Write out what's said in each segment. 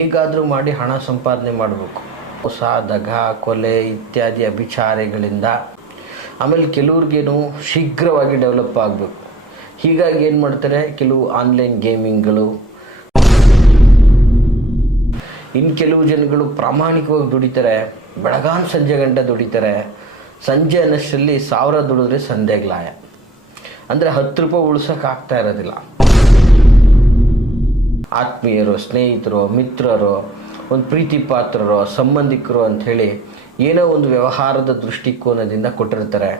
ಹೇಗಾದರೂ ಮಾಡಿ ಹಣ ಸಂಪಾದನೆ ಮಾಡಬೇಕು. ಮೋಸ, ದಗ, ಕೊಲೆ ಇತ್ಯಾದಿ ಅಭಿಚಾರಗಳಿಂದ. ಆಮೇಲೆ ಕೆಲವ್ರಿಗೇನು ಶೀಘ್ರವಾಗಿ ಡೆವಲಪ್ ಆಗಬೇಕು. ಹೀಗಾಗಿ ಏನು ಮಾಡ್ತಾರೆ, ಕೆಲವು ಆನ್ಲೈನ್ ಗೇಮಿಂಗ್ಗಳು. ಇನ್ನು ಕೆಲವು ಜನಗಳು ಪ್ರಾಮಾಣಿಕವಾಗಿ ದುಡಿತಾರೆ, ಬೆಳಗಾನ ಸಂಜೆ ಗಂಟೆ ದುಡಿತಾರೆ. ಸಂಜೆ ಅನ್ನಷ್ಟರಲ್ಲಿ 1000 ದುಡಿದ್ರೆ ಸಂದೇಗ್ಲಾಯ. ಅಂದರೆ 10 ರೂಪಾಯಿ ಉಳ್ಸೋಕ್ಕಾಗ್ತಾ ಇರೋದಿಲ್ಲ. ಆತ್ಮೀಯರು, ಸ್ನೇಹಿತರು, ಮಿತ್ರರು, ಒಂದು ಪ್ರೀತಿ ಪಾತ್ರರು, ಸಂಬಂಧಿಕರು ಅಂಥೇಳಿ ಏನೋ ಒಂದು ವ್ಯವಹಾರದ ದೃಷ್ಟಿಕೋನದಿಂದ ಕೊಟ್ಟಿರ್ತಾರೆ.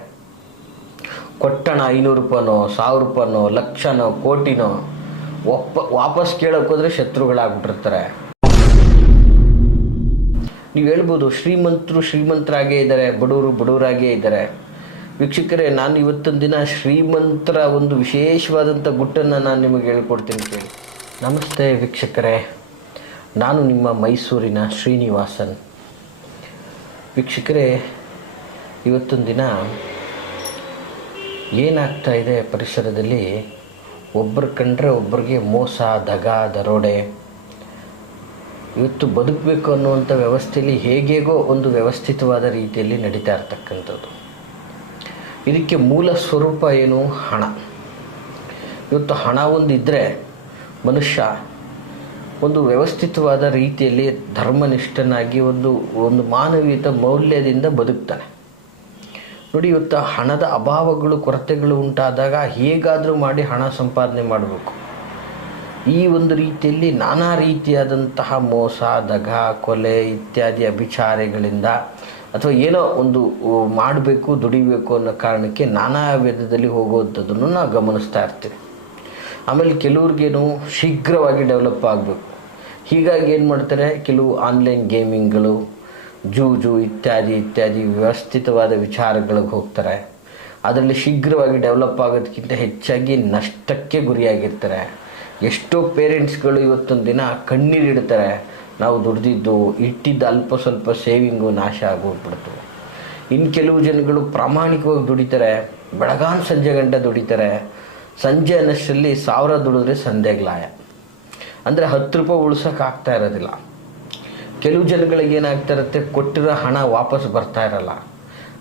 ಕೊಟ್ಟಣ 500 ರೂಪಾಯಿನೋ, 1000 ರೂಪಾಯಿನೋ, ಲಕ್ಷನೋ, ಕೋಟಿನೋ ವಾಪಸ್ ಕೇಳೋಕೆ ಹೋದರೆ ಶತ್ರುಗಳಾಗ್ಬಿಟ್ಟಿರ್ತಾರೆ. ನೀವು ಹೇಳ್ಬೋದು, ಶ್ರೀಮಂತರು ಶ್ರೀಮಂತರಾಗೇ ಇದ್ದಾರೆ, ಬಡವರು ಬಡವರಾಗೇ ಇದ್ದಾರೆ. ವೀಕ್ಷಕರೇ, ನಾನು ಇವತ್ತಿನ ದಿನ ಶ್ರೀಮಂತರ ಒಂದು ವಿಶೇಷವಾದಂಥ ಗುಟ್ಟನ್ನು ನಾನು ನಿಮಗೆ ಹೇಳ್ಕೊಡ್ತೀನಿ ಕೇಳಿ. ನಮಸ್ತೆ ವೀಕ್ಷಕರೇ, ನಾನು ನಿಮ್ಮ ಮೈಸೂರಿನ ಶ್ರೀನಿವಾಸನ್. ವೀಕ್ಷಕರೇ, ಇವತ್ತಿನ ದಿನ ಏನಾಗ್ತಾ ಇದೆ ಪರಿಸರದಲ್ಲಿ, ಒಬ್ಬರು ಕಂಡ್ರೆ ಒಬ್ಬರಿಗೆ ಮೋಸ, ದಗ, ದರೋಡೆ. ಇವತ್ತು ಬದುಕಬೇಕು ಅನ್ನುವಂಥ ವ್ಯವಸ್ಥೆಯಲ್ಲಿ ಹೇಗೇಗೋ ಒಂದು ವ್ಯವಸ್ಥಿತವಾದ ರೀತಿಯಲ್ಲಿ ನಡೀತಾ ಇರ್ತಕ್ಕಂಥದ್ದು. ಇದಕ್ಕೆ ಮೂಲ ಸ್ವರೂಪ ಏನು? ಹಣ. ಇವತ್ತು ಹಣ ಒಂದಿದ್ದರೆ ಮನುಷ್ಯ ಒಂದು ವ್ಯವಸ್ಥಿತವಾದ ರೀತಿಯಲ್ಲಿ ಧರ್ಮನಿಷ್ಠನಾಗಿ ಒಂದು ಮಾನವೀಯತೆ ಮೌಲ್ಯದಿಂದ ಬದುಕ್ತಾನೆ. ನೋಡಿ, ಇವತ್ತು ಹಣದ ಅಭಾವಗಳು, ಕೊರತೆಗಳು ಉಂಟಾದಾಗ ಹೇಗಾದರೂ ಮಾಡಿ ಹಣ ಸಂಪಾದನೆ ಮಾಡಬೇಕು. ಈ ಒಂದು ರೀತಿಯಲ್ಲಿ ನಾನಾ ರೀತಿಯಾದಂತಹ ಮೋಸ, ದಗ, ಕೊಲೆ ಇತ್ಯಾದಿ ಅಭಿಚಾರಗಳಿಂದ, ಅಥವಾ ಏನೋ ಒಂದು ಮಾಡಬೇಕು, ದುಡಿಬೇಕು ಅನ್ನೋ ಕಾರಣಕ್ಕೆ ನಾನಾ ವಿಧದಲ್ಲಿ ಹೋಗುವಂಥದ್ದನ್ನು ನಾವು ಗಮನಿಸ್ತಾ ಇರ್ತೀವಿ. ಆಮೇಲೆ ಕೆಲವ್ರಿಗೇನು ಶೀಘ್ರವಾಗಿ ಡೆವಲಪ್ ಆಗಬೇಕು. ಹೀಗಾಗಿ ಏನು ಮಾಡ್ತಾರೆ, ಕೆಲವು ಆನ್ಲೈನ್ ಗೇಮಿಂಗ್ಗಳು, ಜೂಜು ಇತ್ಯಾದಿ ವ್ಯವಸ್ಥಿತವಾದ ವಿಚಾರಗಳಿಗೆ ಹೋಗ್ತಾರೆ. ಅದರಲ್ಲಿ ಶೀಘ್ರವಾಗಿ ಡೆವಲಪ್ ಆಗೋದಕ್ಕಿಂತ ಹೆಚ್ಚಾಗಿ ನಷ್ಟಕ್ಕೆ ಗುರಿಯಾಗಿರ್ತಾರೆ. ಎಷ್ಟೋ ಪೇರೆಂಟ್ಸ್ಗಳು ಇವತ್ತೊಂದು ದಿನ ಕಣ್ಣೀರಿಡ್ತಾರೆ, ನಾವು ದುಡ್ದಿದ್ದು ಇಟ್ಟಿದ್ದ ಅಲ್ಪ ಸ್ವಲ್ಪ ಸೇವಿಂಗು ನಾಶ ಆಗೋಗ್ಬಿಡ್ತು. ಇನ್ನು ಕೆಲವು ಜನಗಳು ಪ್ರಾಮಾಣಿಕವಾಗಿ ದುಡಿತಾರೆ, ಬೆಳಗಾನ ಸಂಜೆ ಗಂಟೆ ದುಡಿತಾರೆ. ಸಂಜೆ ಅನ್ನಷ್ಟರಲ್ಲಿ 1000 ದುಡಿದ್ರೆ ಸಂದೇಗ್ಲಾಯ. ಅಂದರೆ 10 ರೂಪಾಯಿ ಉಳ್ಸೋಕ್ಕಾಗ್ತಾ ಇರೋದಿಲ್ಲ. ಕೆಲವು ಜನಗಳಿಗೆ ಏನಾಗ್ತಾ ಇರುತ್ತೆ, ಕೊಟ್ಟಿರೋ ಹಣ ವಾಪಸ್ ಬರ್ತಾ ಇರಲ್ಲ.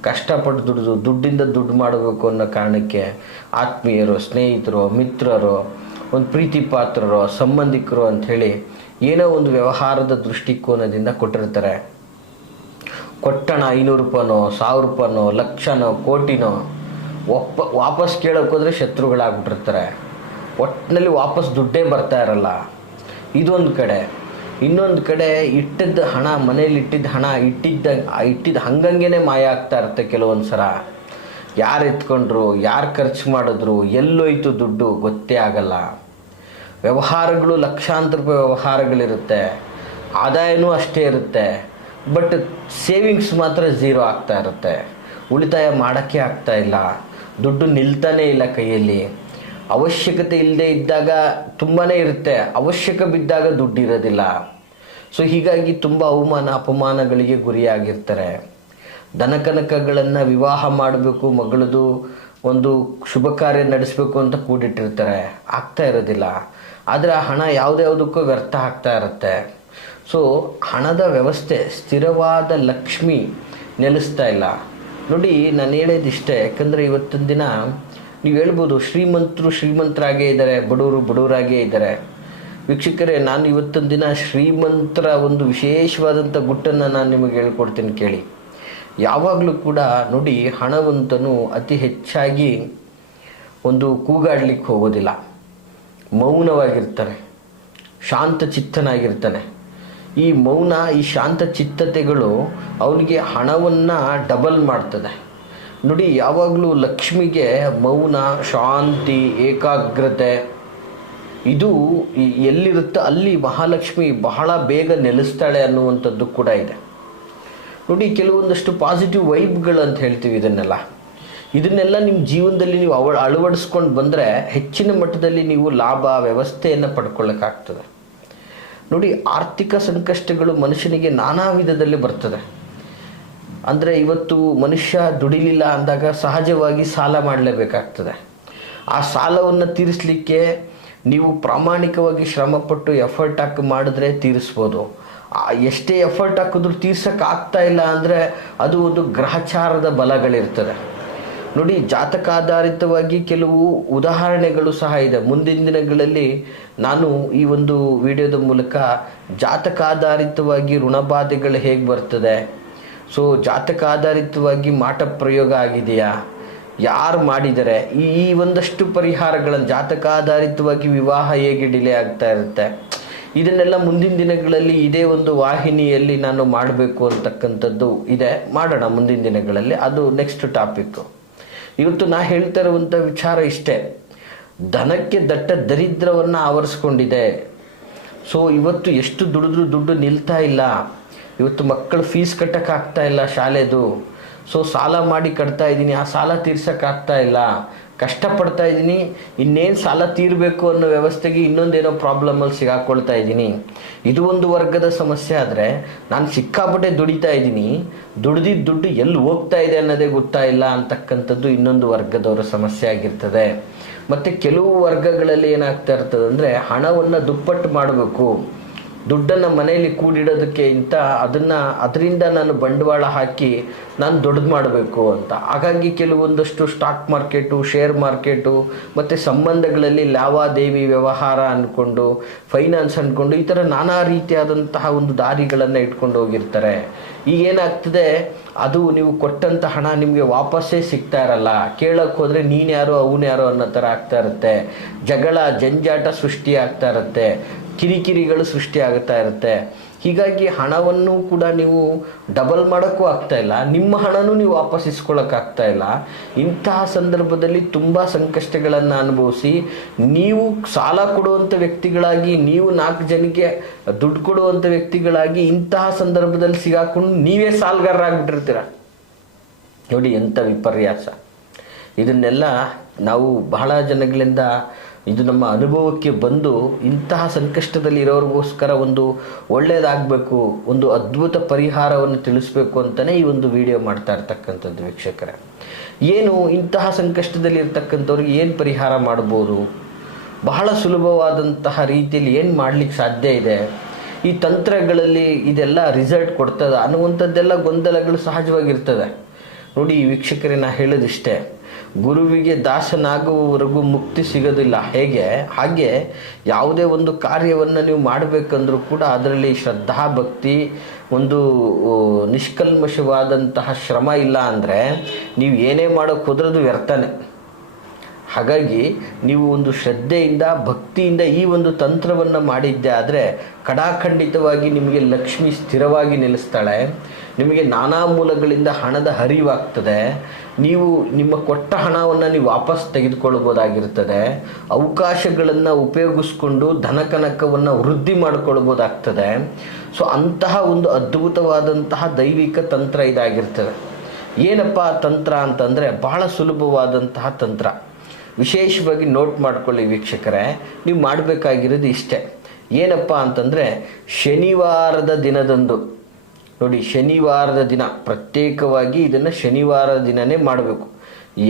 ಕಷ್ಟಪಟ್ಟು ದುಡ್ಡಿಂದ ದುಡ್ಡು ಮಾಡಬೇಕು ಅನ್ನೋ ಕಾರಣಕ್ಕೆ ಆತ್ಮೀಯರು, ಸ್ನೇಹಿತರು, ಮಿತ್ರರು, ಒಂದು ಪ್ರೀತಿ ಪಾತ್ರರು, ಸಂಬಂಧಿಕರು ಅಂಥೇಳಿ ಏನೋ ಒಂದು ವ್ಯವಹಾರದ ದೃಷ್ಟಿಕೋನದಿಂದ ಕೊಟ್ಟಿರ್ತಾರೆ. ಕೊಟ್ಟಣ 500 ರೂಪಾಯಿನೋ, 1000 ರೂಪಾಯಿನೋ, ಲಕ್ಷನೋ, ಕೋಟಿನೋ ವಾಪಸ್ ಕೇಳೋಕೆ ಹೋದರೆ ಶತ್ರುಗಳಾಗ್ಬಿಟ್ಟಿರ್ತಾರೆ. ಒಟ್ಟಿನಲ್ಲಿ ವಾಪಸ್ ದುಡ್ಡೇ ಬರ್ತಾ ಇರಲ್ಲ. ಇದೊಂದು ಕಡೆ. ಇನ್ನೊಂದು ಕಡೆ ಇಟ್ಟಿದ್ದ ಹಣ, ಮನೇಲಿ ಇಟ್ಟಿದ್ದ ಹಣ ಇಟ್ಟಿದ್ದ ಹಂಗಂಗೆ ಮಾಯ ಆಗ್ತಾ ಇರುತ್ತೆ. ಕೆಲವೊಂದು ಸಲ ಯಾರು ಎತ್ಕೊಂಡ್ರು, ಯಾರು ಖರ್ಚು ಮಾಡಿದ್ರು, ಎಲ್ಲೋಯ್ತು ದುಡ್ಡು ಗೊತ್ತೇ ಆಗಲ್ಲ. ವ್ಯವಹಾರಗಳು ಲಕ್ಷಾಂತರ ರೂಪಾಯಿ ವ್ಯವಹಾರಗಳಿರುತ್ತೆ, ಆದಾಯನೂ ಅಷ್ಟೇ ಇರುತ್ತೆ. ಬಟ್ ಸೇವಿಂಗ್ಸ್ ಮಾತ್ರ ಝೀರೋ ಆಗ್ತಾ ಇರುತ್ತೆ. ಉಳಿತಾಯ ಮಾಡೋಕ್ಕೆ ಆಗ್ತಾ ಇಲ್ಲ. ದುಡ್ಡು ನಿಲ್ತಾನೇ ಇಲ್ಲ ಕೈಯಲ್ಲಿ. ಅವಶ್ಯಕತೆ ಇಲ್ಲದೆ ಇದ್ದಾಗ ತುಂಬಾ ಇರುತ್ತೆ, ಅವಶ್ಯಕ ಬಿದ್ದಾಗ ದುಡ್ಡು ಇರೋದಿಲ್ಲ. ಸೊ ಹೀಗಾಗಿ ತುಂಬ ಅಪಮಾನಗಳಿಗೆ ಗುರಿಯಾಗಿರ್ತಾರೆ. ದನಕನಕಗಳನ್ನು ವಿವಾಹ ಮಾಡಬೇಕು, ಮಗಳದು ಒಂದು ಶುಭ ಕಾರ್ಯ ನಡೆಸಬೇಕು ಅಂತ ಕೂಡಿಟ್ಟಿರ್ತಾರೆ, ಆಗ್ತಾ ಇರೋದಿಲ್ಲ. ಆದರೆ ಆ ಹಣ ಯಾವುದ್ಯಾವುದಕ್ಕೂ ವ್ಯರ್ಥ ಆಗ್ತಾ ಇರುತ್ತೆ. ಸೊ ಹಣದ ವ್ಯವಸ್ಥೆ, ಸ್ಥಿರವಾದ ಲಕ್ಷ್ಮಿ ನೆಲೆಸ್ತಾ ಇಲ್ಲ. ನೋಡಿ, ನಾನು ಹೇಳೋದಿಷ್ಟೇ. ಯಾಕಂದರೆ ಇವತ್ತಿನ ದಿನ ನೀವು ಹೇಳ್ಬೋದು, ಶ್ರೀಮಂತರು ಶ್ರೀಮಂತರಾಗೇ ಇದ್ದಾರೆ, ಬಡವರು ಬಡವರಾಗೇ ಇದ್ದಾರೆ. ವೀಕ್ಷಕರೇ, ನಾನು ಇವತ್ತಿನ ದಿನ ಶ್ರೀಮಂತರ ಒಂದು ವಿಶೇಷವಾದಂಥ ಗುಟ್ಟನ್ನು ನಾನು ನಿಮಗೆ ಹೇಳ್ಕೊಡ್ತೀನಿ ಕೇಳಿ. ಯಾವಾಗಲೂ ಕೂಡ ನೋಡಿ, ಹಣವಂತನು ಅತಿ ಹೆಚ್ಚಾಗಿ ಒಂದು ಕೂಗಾಡ್ಲಿಕ್ಕೆ ಹೋಗೋದಿಲ್ಲ, ಮೌನವಾಗಿರ್ತಾನೆ, ಶಾಂತ ಚಿತ್ತನಾಗಿರ್ತಾನೆ. ಈ ಮೌನ, ಈ ಶಾಂತ ಚಿತ್ತತೆಗಳು ಅವನಿಗೆ ಹಣವನ್ನು ಡಬಲ್ ಮಾಡ್ತದೆ. ನೋಡಿ, ಯಾವಾಗಲೂ ಲಕ್ಷ್ಮಿಗೆ ಮೌನ, ಶಾಂತಿ, ಏಕಾಗ್ರತೆ ಇದು ಎಲ್ಲಿರುತ್ತೋ ಅಲ್ಲಿ ಮಹಾಲಕ್ಷ್ಮಿ ಬಹಳ ಬೇಗ ನೆಲೆಸ್ತಾಳೆ ಅನ್ನುವಂಥದ್ದು ಕೂಡ ಇದೆ. ನೋಡಿ, ಕೆಲವೊಂದಷ್ಟು ಪಾಸಿಟಿವ್ ವೈಬ್ಗಳು ಅಂತ ಹೇಳ್ತೀವಿ ಇದನ್ನೆಲ್ಲ ನಿಮ್ಮ ಜೀವನದಲ್ಲಿ ನೀವು ಅಳವಡಿಸ್ಕೊಂಡು ಬಂದರೆ ಹೆಚ್ಚಿನ ಮಟ್ಟದಲ್ಲಿ ನೀವು ಲಾಭ ವ್ಯವಸ್ಥೆಯನ್ನು ಪಡ್ಕೊಳ್ಳೋಕ್ಕಾಗ್ತದೆ. ನೋಡಿ, ಆರ್ಥಿಕ ಸಂಕಷ್ಟಗಳು ಮನುಷ್ಯನಿಗೆ ನಾನಾ ವಿಧದಲ್ಲಿ ಬರ್ತದೆ. ಅಂದರೆ ಇವತ್ತು ಮನುಷ್ಯ ದುಡಿಲಿಲ್ಲ ಅಂದಾಗ ಸಹಜವಾಗಿ ಸಾಲ ಮಾಡಲೇಬೇಕಾಗ್ತದೆ. ಆ ಸಾಲವನ್ನು ತೀರಿಸಲಿಕ್ಕೆ ನೀವು ಪ್ರಾಮಾಣಿಕವಾಗಿ ಶ್ರಮಪಟ್ಟು ಎಫರ್ಟ್ ಹಾಕಿ ಮಾಡಿದ್ರೆ ತೀರಿಸ್ಬೋದು. ಎಷ್ಟೇ ಎಫರ್ಟ್ ಹಾಕಿದ್ರೂ ತೀರ್ಸೋಕೆ ಆಗ್ತಾ ಇಲ್ಲ ಅಂದರೆ ಅದು ಒಂದು ಗ್ರಹಚಾರದ ಬಲಗಳಿರ್ತದೆ. ನೋಡಿ, ಜಾತಕಾಧಾರಿತವಾಗಿ ಕೆಲವು ಉದಾಹರಣೆಗಳು ಸಹ ಇದೆ. ಮುಂದಿನ ದಿನಗಳಲ್ಲಿ ನಾನು ಈ ಒಂದು ವಿಡಿಯೋದ ಮೂಲಕ ಜಾತಕಾಧಾರಿತವಾಗಿ ಋಣಬಾಧೆಗಳು ಹೇಗೆ ಬರ್ತದೆ, ಸೊ ಜಾತಕಾಧಾರಿತವಾಗಿ ಮಾಟ ಪ್ರಯೋಗ ಆಗಿದೆಯಾ, ಯಾರು ಮಾಡಿದ್ದಾರೆ, ಈ ಒಂದಷ್ಟು ಪರಿಹಾರಗಳನ್ನು, ಜಾತಕಾಧಾರಿತವಾಗಿ ವಿವಾಹ ಹೇಗೆ ಡಿಲೇ ಆಗ್ತಾ ಇರುತ್ತೆ, ಇದನ್ನೆಲ್ಲ ಮುಂದಿನ ದಿನಗಳಲ್ಲಿ ಇದೇ ಒಂದು ವಾಹಿನಿಯಲ್ಲಿ ನಾನು ಮಾಡಬೇಕು ಅಂತಕ್ಕಂಥದ್ದು ಇದೆ. ಮಾಡೋಣ ಮುಂದಿನ ದಿನಗಳಲ್ಲಿ, ಅದು ನೆಕ್ಸ್ಟ್ ಟಾಪಿಕ್ಕು. ಇವತ್ತು ನಾ ಹೇಳ್ತಾ ಇರುವಂಥ ವಿಚಾರ ಇಷ್ಟೇ. ಧನಕ್ಕೆ ದಟ್ಟ ದರಿದ್ರವನ್ನು ಆವರಿಸ್ಕೊಂಡಿದೆ. ಸೊ ಇವತ್ತು ಎಷ್ಟು ದುಡಿದ್ರೂ ದುಡ್ಡು ನಿಲ್ತಾ ಇಲ್ಲ. ಇವತ್ತು ಮಕ್ಕಳು ಫೀಸ್ ಕಟ್ಟೋಕ್ಕಾಗ್ತಾ ಇಲ್ಲ ಶಾಲೆದು. ಸೊ ಸಾಲ ಮಾಡಿ ಕಟ್ತಾ ಇದ್ದೀನಿ, ಆ ಸಾಲ ತೀರ್ಸೋಕ್ಕಾಗ್ತಾ ಇಲ್ಲ. ಕಷ್ಟಪಡ್ತಾ ಇದ್ದೀನಿ, ಇನ್ನೇನು ಸಾಲ ತೀರಬೇಕು ಅನ್ನೋ ವ್ಯವಸ್ಥೆಗೆ ಇನ್ನೊಂದೇನೋ ಪ್ರಾಬ್ಲಮಲ್ಲಿ ಸಿಗಾಕೊಳ್ತಾ ಇದ್ದೀನಿ. ಇದು ಒಂದು ವರ್ಗದ ಸಮಸ್ಯೆ. ಆದರೆ ನಾನು ಸಿಕ್ಕಾಪಟ್ಟೆ ದುಡಿತಾ ಇದ್ದೀನಿ, ದುಡ್ದಿದ್ದ ದುಡ್ಡು ಎಲ್ಲಿ ಹೋಗ್ತಾ ಇದೆ ಅನ್ನೋದೇ ಗೊತ್ತಾ ಇಲ್ಲ ಅಂತಕ್ಕಂಥದ್ದು ಇನ್ನೊಂದು ವರ್ಗದವರ ಸಮಸ್ಯೆ ಆಗಿರ್ತದೆ. ಮತ್ತು ಕೆಲವು ವರ್ಗಗಳಲ್ಲಿ ಏನಾಗ್ತಾ ಇರ್ತದೆ ಅಂದರೆ, ಹಣವನ್ನು ದುಪ್ಪಟ್ಟು ಮಾಡಬೇಕು, ದುಡ್ಡನ್ನು ಮನೆಯಲ್ಲಿ ಕೂಡಿಡೋದಕ್ಕೆ ಇಂಥ ಅದರಿಂದ ನಾನು ಬಂಡವಾಳ ಹಾಕಿ ನಾನು ದೊಡ್ಡದು ಮಾಡಬೇಕು ಅಂತ. ಹಾಗಾಗಿ ಕೆಲವೊಂದಷ್ಟು ಸ್ಟಾಕ್ ಮಾರ್ಕೆಟು, ಶೇರ್ ಮಾರ್ಕೆಟು ಮತ್ತು ಸಂಬಂಧಗಳಲ್ಲಿ ಲಾವಾದೇವಿ ವ್ಯವಹಾರ ಅಂದ್ಕೊಂಡು, ಫೈನಾನ್ಸ್ ಅಂದ್ಕೊಂಡು, ಈ ಥರ ನಾನಾ ರೀತಿಯಾದಂತಹ ಒಂದು ದಾರಿಗಳನ್ನು ಇಟ್ಕೊಂಡು ಹೋಗಿರ್ತಾರೆ. ಈಗೇನಾಗ್ತದೆ, ಅದು ನೀವು ಕೊಟ್ಟಂಥ ಹಣ ನಿಮಗೆ ವಾಪಸ್ಸೇ ಸಿಗ್ತಾ ಇರಲ್ಲ. ಕೇಳೋಕ್ಕೆ ಹೋದರೆ ನೀನು ಯಾರೋ ಅವನು ಯಾರೋ ಅನ್ನೋ ಥರ ಆಗ್ತಾ ಇರುತ್ತೆ. ಜಗಳ ಜಂಜಾಟ ಸೃಷ್ಟಿ ಆಗ್ತಾ ಇರುತ್ತೆ, ಕಿರಿಕಿರಿಗಳು ಸೃಷ್ಟಿ ಆಗ್ತಾ ಇರುತ್ತೆ. ಹೀಗಾಗಿ ಹಣವನ್ನು ಕೂಡ ನೀವು ಡಬಲ್ ಮಾಡೋಕ್ಕೂ ಆಗ್ತಾ ಇಲ್ಲ, ನಿಮ್ಮ ಹಣನೂ ನೀವು ವಾಪಸ್ ಇಸ್ಕೊಳ್ಳೋಕ್ಕಾಗ್ತಾ ಇಲ್ಲ. ಇಂತಹ ಸಂದರ್ಭದಲ್ಲಿ ತುಂಬ ಸಂಕಷ್ಟಗಳನ್ನು ಅನುಭವಿಸಿ ನೀವು ಸಾಲ ಕೊಡುವಂಥ ವ್ಯಕ್ತಿಗಳಾಗಿ, ನೀವು 4 ಜನಕ್ಕೆ ದುಡ್ಡು ಕೊಡುವಂಥ ವ್ಯಕ್ತಿಗಳಾಗಿ ಇಂತಹ ಸಂದರ್ಭದಲ್ಲಿ ಸಿಗಾಕೊಂಡು ನೀವೇ ಸಾಲಗಾರರಾಗ್ಬಿಟ್ಟಿರ್ತೀರ. ನೋಡಿ ಎಂಥ ವಿಪರ್ಯಾಸ. ಇದನ್ನೆಲ್ಲ ನಾವು ಬಹಳ ಜನಗಳಿಂದ ಇದು ನಮ್ಮ ಅನುಭವಕ್ಕೆ ಬಂದು, ಇಂತಹ ಸಂಕಷ್ಟದಲ್ಲಿ ಇರೋರಿಗೋಸ್ಕರ ಒಂದು ಒಳ್ಳೆಯದಾಗಬೇಕು, ಒಂದು ಅದ್ಭುತ ಪರಿಹಾರವನ್ನು ತಿಳಿಸ್ಬೇಕು ಅಂತಲೇ ಈ ಒಂದು ವಿಡಿಯೋ ಮಾಡ್ತಾ ಇರ್ತಕ್ಕಂಥದ್ದು. ವೀಕ್ಷಕರೇ, ಏನು ಇಂತಹ ಸಂಕಷ್ಟದಲ್ಲಿ ಇರ್ತಕ್ಕಂಥವ್ರಿಗೆ ಏನು ಪರಿಹಾರ ಮಾಡ್ಬೋದು, ಬಹಳ ಸುಲಭವಾದಂತಹ ರೀತಿಯಲ್ಲಿ ಏನು ಮಾಡಲಿಕ್ಕೆ ಸಾಧ್ಯ ಇದೆ, ಈ ತಂತ್ರಗಳಲ್ಲಿ ಇದೆಲ್ಲ ರಿಸಲ್ಟ್ ಕೊಡ್ತದ ಅನ್ನುವಂಥದ್ದೆಲ್ಲ ಗೊಂದಲಗಳು ಸಹಜವಾಗಿರ್ತದೆ. ನೋಡಿ ವೀಕ್ಷಕರೇ, ನಾ ಹೇಳೋದಿಷ್ಟೇ, ಗುರುವಿಗೆ ದಾಸನಾಗುವವರೆಗೂ ಮುಕ್ತಿ ಸಿಗೋದಿಲ್ಲ. ಹಾಗೆ ಯಾವುದೇ ಒಂದು ಕಾರ್ಯವನ್ನು ನೀವು ಮಾಡಬೇಕಂದ್ರೂ ಕೂಡ ಅದರಲ್ಲಿ ಶ್ರದ್ಧಾ ಭಕ್ತಿ, ಒಂದು ನಿಷ್ಕಲ್ಮಶವಾದಂತಹ ಶ್ರಮ ಇಲ್ಲ ಅಂದರೆ ನೀವು ಏನೇ ಮಾಡೋಕ್ಕೆ ಹೋದ್ರದು ವ್ಯರ್ಥನೇ. ಹಾಗಾಗಿ ನೀವು ಒಂದು ಶ್ರದ್ಧೆಯಿಂದ, ಭಕ್ತಿಯಿಂದ ಈ ಒಂದು ತಂತ್ರವನ್ನು ಮಾಡಿದ್ದೆ ಆದರೆ ಕಡಾಖಂಡಿತವಾಗಿ ನಿಮಗೆ ಲಕ್ಷ್ಮಿ ಸ್ಥಿರವಾಗಿ ನಿಲ್ಲಿಸ್ತಾಳೆ. ನಿಮಗೆ ನಾನಾ ಮೂಲಗಳಿಂದ ಹಣದ ಹರಿವಾಗ್ತದೆ. ನೀವು ನಿಮ್ಮ ಕೊಟ್ಟ ಹಣವನ್ನು ನೀವು ವಾಪಸ್ ತೆಗೆದುಕೊಳ್ಬೋದಾಗಿರ್ತದೆ. ಅವಕಾಶಗಳನ್ನು ಉಪಯೋಗಿಸ್ಕೊಂಡು ಧನಕನಕವನ್ನು ವೃದ್ಧಿ ಮಾಡಿಕೊಳ್ಬೋದಾಗ್ತದೆ. ಸೊ ಅಂತಹ ಒಂದು ಅದ್ಭುತವಾದಂತಹ ದೈವಿಕ ತಂತ್ರ ಇದಾಗಿರ್ತದೆ. ಏನಪ್ಪ ತಂತ್ರ ಅಂತಂದರೆ, ಬಹಳ ಸುಲಭವಾದಂತಹ ತಂತ್ರ. ವಿಶೇಷವಾಗಿ ನೋಟ್ ಮಾಡ್ಕೊಳ್ಳಿ ವೀಕ್ಷಕರೇ, ನೀವು ಮಾಡಬೇಕಾಗಿರೋದು ಇಷ್ಟೇ. ಏನಪ್ಪ ಅಂತಂದರೆ, ಶನಿವಾರದ ದಿನದಂದು ನೋಡಿ, ಶನಿವಾರದ ದಿನ ಪ್ರತ್ಯೇಕವಾಗಿ ಇದನ್ನು ಶನಿವಾರದ ದಿನವೇ ಮಾಡಬೇಕು.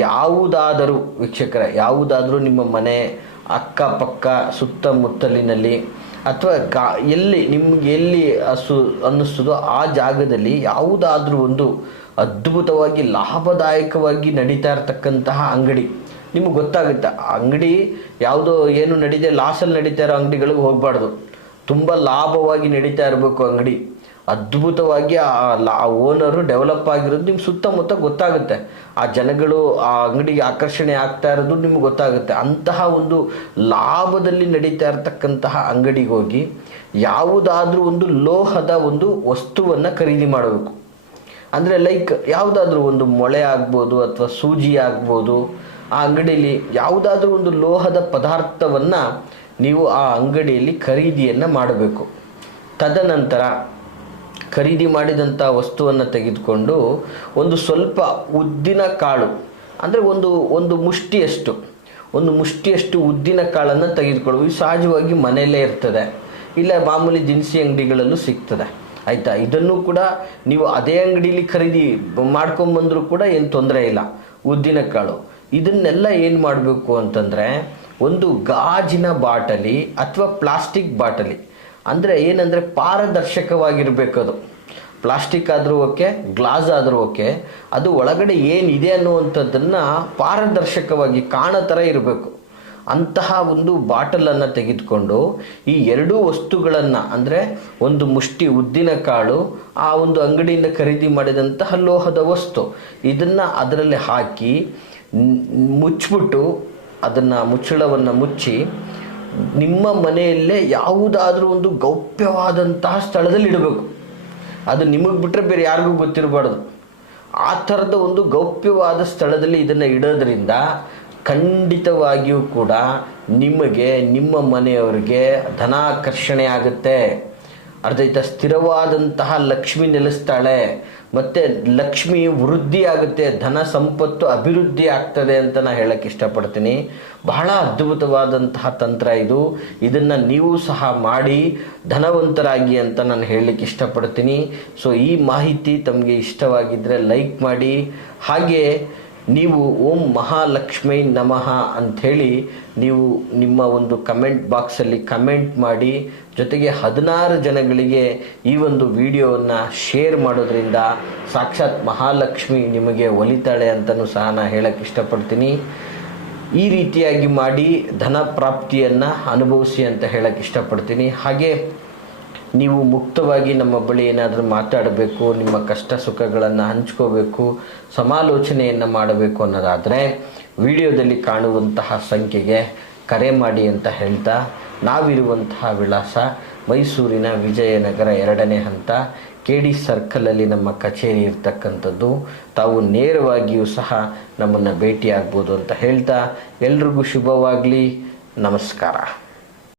ಯಾವುದಾದರೂ ವೀಕ್ಷಕರೇ, ಯಾವುದಾದರೂ ನಿಮ್ಮ ಮನೆ ಅಕ್ಕಪಕ್ಕ ಸುತ್ತಮುತ್ತಲಿನಲ್ಲಿ ಅಥವಾ ಎಲ್ಲಿ ಅನ್ನಿಸ್ತದೋ ಆ ಜಾಗದಲ್ಲಿ ಯಾವುದಾದ್ರೂ ಒಂದು ಅದ್ಭುತವಾಗಿ ಲಾಭದಾಯಕವಾಗಿ ನಡೀತಾ ಇರತಕ್ಕಂತಹ ಅಂಗಡಿ ನಿಮಗೆ ಗೊತ್ತಾಗುತ್ತೆ. ಆ ಅಂಗಡಿ ಯಾವುದೋ ಏನು ನಡೀದೆ ಲಾಸಲ್ಲಿ ನಡೀತಾ ಇರೋ ಅಂಗಡಿಗಳಿಗೆ ಹೋಗಬಾರ್ದು. ತುಂಬ ಲಾಭವಾಗಿ ನಡೀತಾ ಇರಬೇಕು ಅಂಗಡಿ. ಅದ್ಭುತವಾಗಿ ಆ ಓನರು ಡೆವಲಪ್ ಆಗಿರೋದು ನಿಮ್ಗೆ ಸುತ್ತಮುತ್ತ ಗೊತ್ತಾಗುತ್ತೆ. ಆ ಜನಗಳು ಆ ಅಂಗಡಿಗೆ ಆಕರ್ಷಣೆ ಆಗ್ತಾ ಇರೋದು ನಿಮ್ಗೆ ಗೊತ್ತಾಗುತ್ತೆ. ಅಂತಹ ಒಂದು ಲಾಭದಲ್ಲಿ ನಡೀತಾ ಇರತಕ್ಕಂತಹ ಅಂಗಡಿಗೆ ಹೋಗಿ ಯಾವುದಾದ್ರೂ ಒಂದು ಲೋಹದ ಒಂದು ವಸ್ತುವನ್ನು ಖರೀದಿ ಮಾಡಬೇಕು. ಅಂದರೆ ಲೈಕ್ ಯಾವುದಾದ್ರೂ ಒಂದು ಮೊಳೆ ಆಗ್ಬೋದು ಅಥವಾ ಸೂಜಿ ಆಗ್ಬೋದು. ಆ ಅಂಗಡಿಯಲ್ಲಿ ಯಾವುದಾದ್ರೂ ಒಂದು ಲೋಹದ ಪದಾರ್ಥವನ್ನು ನೀವು ಆ ಅಂಗಡಿಯಲ್ಲಿ ಖರೀದಿಯನ್ನು ಮಾಡಬೇಕು. ತದನಂತರ ಖರೀದಿ ಮಾಡಿದಂಥ ವಸ್ತುವನ್ನು ತೆಗೆದುಕೊಂಡು ಒಂದು ಸ್ವಲ್ಪ ಉದ್ದಿನ ಕಾಳು, ಅಂದರೆ ಒಂದು ಮುಷ್ಟಿಯಷ್ಟು ಉದ್ದಿನ ಕಾಳನ್ನು ತೆಗೆದುಕೊಳ್ಳುವ. ಇದು ಸಹಜವಾಗಿ ಮನೆಯಲ್ಲೇ ಇರ್ತದೆ, ಇಲ್ಲ ಮಾಮೂಲಿ ದಿನಸಿ ಅಂಗಡಿಗಳಲ್ಲೂ ಸಿಗ್ತದೆ. ಆಯಿತಾ, ಇದನ್ನು ಕೂಡ ನೀವು ಅದೇ ಅಂಗಡಿಯಲ್ಲಿ ಖರೀದಿ ಮಾಡ್ಕೊಂಬಂದರೂ ಕೂಡ ಏನು ತೊಂದರೆ ಇಲ್ಲ. ಉದ್ದಿನ ಕಾಳು ಇದನ್ನೆಲ್ಲ ಏನು ಮಾಡಬೇಕು ಅಂತಂದರೆ, ಒಂದು ಗಾಜಿನ ಬಾಟಲಿ ಅಥವಾ ಪ್ಲಾಸ್ಟಿಕ್ ಬಾಟಲಿ, ಅಂದರೆ ಏನಂದರೆ ಪಾರದರ್ಶಕವಾಗಿರಬೇಕು. ಅದು ಪ್ಲಾಸ್ಟಿಕ್ ಆದರೂ ಓಕೆ, ಗ್ಲಾಸ್ ಆದರೂ ಓಕೆ, ಅದು ಒಳಗಡೆ ಏನಿದೆ ಅನ್ನುವಂಥದ್ದನ್ನು ಪಾರದರ್ಶಕವಾಗಿ ಕಾಣೋ ಥರ ಇರಬೇಕು. ಅಂತಹ ಒಂದು ಬಾಟಲನ್ನು ತೆಗೆದುಕೊಂಡು ಈ ಎರಡೂ ವಸ್ತುಗಳನ್ನು, ಅಂದರೆ ಒಂದು ಮುಷ್ಟಿ ಉದ್ದಿನ ಕಾಳು, ಆ ಒಂದು ಅಂಗಡಿಯಿಂದ ಖರೀದಿ ಮಾಡಿದಂತಹ ಲೋಹದ ವಸ್ತು, ಇದನ್ನು ಅದರಲ್ಲಿ ಹಾಕಿ ಮುಚ್ಚಿಬಿಟ್ಟು ಅದನ್ನು ಮುಚ್ಚಳವನ್ನು ಮುಚ್ಚಿ ನಿಮ್ಮ ಮನೆಯಲ್ಲೇ ಯಾವುದಾದ್ರೂ ಒಂದು ಗೌಪ್ಯವಾದಂತಹ ಸ್ಥಳದಲ್ಲಿ ಇಡಬೇಕು. ಅದು ನಿಮಗೆ ಬಿಟ್ಟರೆ ಬೇರೆ ಯಾರಿಗೂ ಗೊತ್ತಿರಬಾರ್ದು. ಆ ಥರದ ಒಂದು ಗೌಪ್ಯವಾದ ಸ್ಥಳದಲ್ಲಿ ಇದನ್ನು ಇಡೋದ್ರಿಂದ ಖಂಡಿತವಾಗಿಯೂ ಕೂಡ ನಿಮಗೆ, ನಿಮ್ಮ ಮನೆಯವರಿಗೆ ಧನಾಕರ್ಷಣೆ ಆಗುತ್ತೆ. ಅರ್ಥ ಆಯ್ತಾ? ಸ್ಥಿರವಾದಂತಹ ಲಕ್ಷ್ಮಿ ನೆಲೆಸ್ತಾಳೆ, ಮತ್ತು ಲಕ್ಷ್ಮಿ ವೃದ್ಧಿ ಆಗುತ್ತೆ, ಧನ ಸಂಪತ್ತು ಅಭಿವೃದ್ಧಿ ಆಗ್ತದೆ ಅಂತ ನಾನು ಹೇಳಕ್ಕೆ ಇಷ್ಟಪಡ್ತೀನಿ. ಬಹಳ ಅದ್ಭುತವಾದಂತಹ ತಂತ್ರ ಇದು. ಇದನ್ನು ನೀವು ಸಹ ಮಾಡಿ ಧನವಂತರಾಗಿ ಅಂತ ನಾನು ಹೇಳಲಿಕ್ಕೆ ಇಷ್ಟಪಡ್ತೀನಿ. ಸೊ ಈ ಮಾಹಿತಿ ತಮಗೆ ಇಷ್ಟವಾಗಿದ್ದರೆ ಲೈಕ್ ಮಾಡಿ. ಹಾಗೆ ನೀವು ಓಂ ಮಹಾಲಕ್ಷ್ಮೀ ನಮಃ ಅಂಥೇಳಿ ನೀವು ನಿಮ್ಮ ಒಂದು ಕಮೆಂಟ್ ಬಾಕ್ಸಲ್ಲಿ ಕಮೆಂಟ್ ಮಾಡಿ. ಜೊತೆಗೆ 16 ಜನಗಳಿಗೆ ಈ ಒಂದು ವಿಡಿಯೋವನ್ನು ಶೇರ್ ಮಾಡೋದ್ರಿಂದ ಸಾಕ್ಷಾತ್ ಮಹಾಲಕ್ಷ್ಮಿ ನಿಮಗೆ ಒಲಿತಾಳೆ ಅಂತಲೂ ಸಹ ನಾನು ಹೇಳಕ್ಕೆ ಇಷ್ಟಪಡ್ತೀನಿ. ಈ ರೀತಿಯಾಗಿ ಮಾಡಿ ಧನ ಪ್ರಾಪ್ತಿಯನ್ನು ಅನುಭವಿಸಿ ಅಂತ ಹೇಳಕ್ಕೆ ಇಷ್ಟಪಡ್ತೀನಿ. ಹಾಗೆ ನೀವು ಮುಕ್ತವಾಗಿ ನಮ್ಮ ಬಳಿ ಏನಾದರೂ ಮಾತಾಡಬೇಕು, ನಿಮ್ಮ ಕಷ್ಟ ಸುಖಗಳನ್ನು ಹಂಚ್ಕೋಬೇಕು, ಸಮಾಲೋಚನೆಯನ್ನು ಮಾಡಬೇಕು ಅನ್ನೋದಾದರೆ ವಿಡಿಯೋದಲ್ಲಿ ಕಾಣುವಂತಹ ಸಂಖ್ಯೆಗೆ ಕರೆ ಮಾಡಿ ಅಂತ ಹೇಳ್ತಾ, ನಾವಿರುವಂತಹ ವಿಳಾಸ ಮೈಸೂರಿನ ವಿಜಯನಗರ 2ನೇ ಹಂತ KD ಸರ್ಕಲಲ್ಲಿ ನಮ್ಮ ಕಚೇರಿ ಇರ್ತಕ್ಕಂಥದ್ದು. ತಾವು ನೇರವಾಗಿಯೂ ಸಹ ನಮ್ಮನ್ನು ಭೇಟಿಯಾಗ್ಬೋದು ಅಂತ ಹೇಳ್ತಾ, ಎಲ್ರಿಗೂ ಶುಭವಾಗಲಿ. ನಮಸ್ಕಾರ.